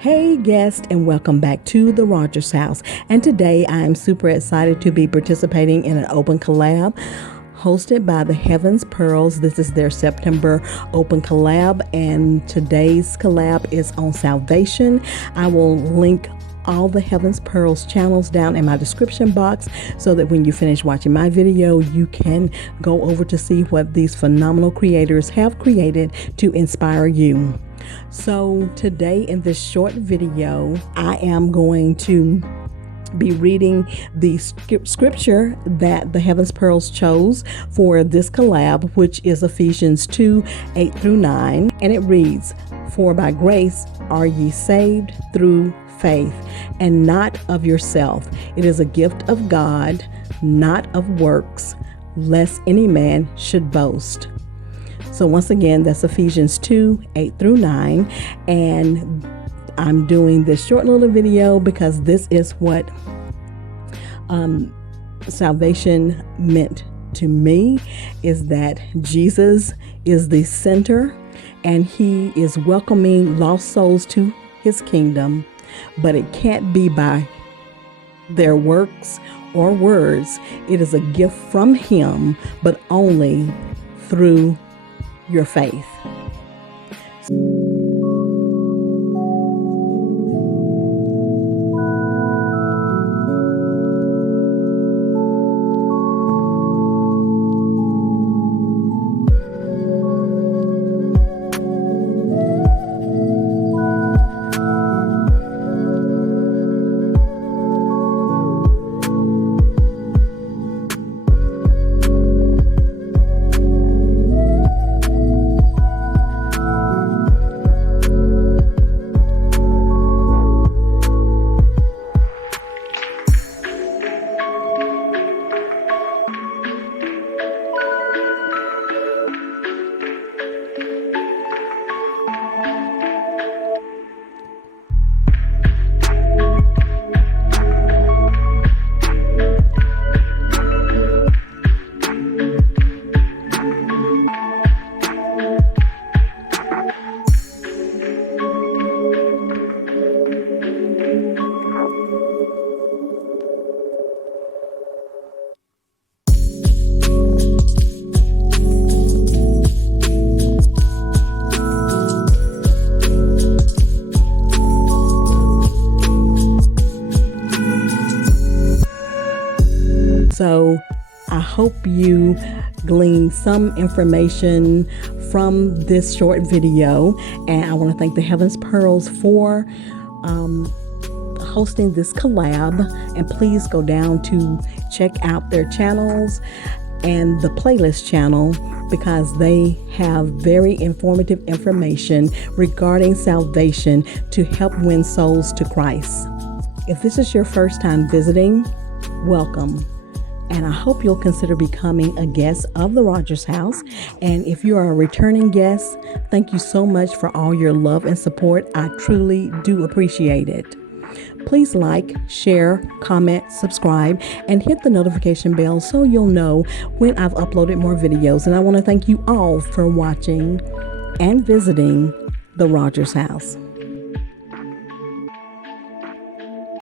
Hey guest, and welcome back to the Rodgers house. And today I am super excited to be participating in an open collab hosted by the Heaven's Pearls. This is their September open collab, and today's collab is on salvation. I will link all the Heaven's Pearls channels down in my description box so that when you finish watching my video, you can go over to see what these phenomenal creators have created to inspire you. So today in this short video, I am going to be reading the scripture that the Heaven's Pearls chose for this collab, which is Ephesians 2:8-9, and it reads, "For by grace are ye saved through faith, and not of yourself. It is a gift of God, not of works, lest any man should boast." So once again, that's Ephesians 2:8-9, and I'm doing this short little video because this is what salvation meant to me, is that Jesus is the center and he is welcoming lost souls to his kingdom, but it can't be by their works or words. It is a gift from him, but only through your faith. So I hope you gleaned some information from this short video, and I want to thank the Heaven's Pearls for hosting this collab. And please go down to check out their channels and the playlist channel, because they have very informative information regarding salvation to help win souls to Christ. If this is your first time visiting, welcome. And I hope you'll consider becoming a guest of the Rodgers house. And if you are a returning guest, thank you so much for all your love and support. I truly do appreciate it. Please like, share, comment, subscribe, and hit the notification bell so you'll know when I've uploaded more videos. And I want to thank you all for watching and visiting the Rodgers house.